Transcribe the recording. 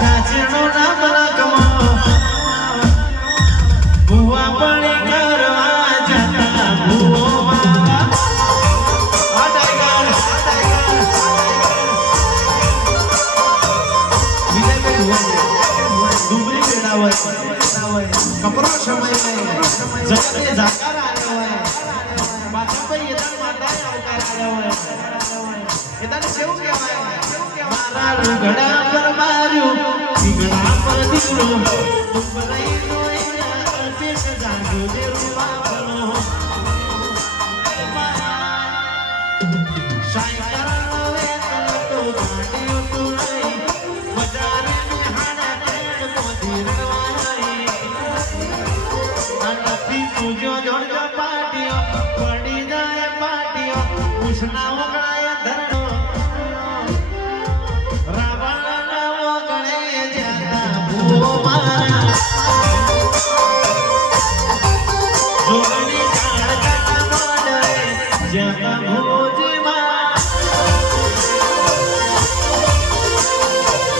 કાચીનો નામ લખમો ભુવા પડી કરવા જતા ભુવા આ ટાઈગર ડુંગળી બેડા હોય કપરો સમય જગતે જાકાર આવ્યો હોય પાછા ભાઈ એદાન માતા આવકાર આવ્યો હોય એદાન કેવું કહેવાય મારા રૂગડા પર માર્યું દીગડા પર દીકરો ઉભરાઈ રોયા અલ્પેશ જાગો દેવા બનો સાયકલ વે તો ગાડીઓ તુરાઈ બજારે મે હાડા તેડ મોદી રવાઈ અનપી પૂજો જોડજો પાટીઓ પડી જાય પાટીઓ ઉસના ઓગળાય ધરણો Oh,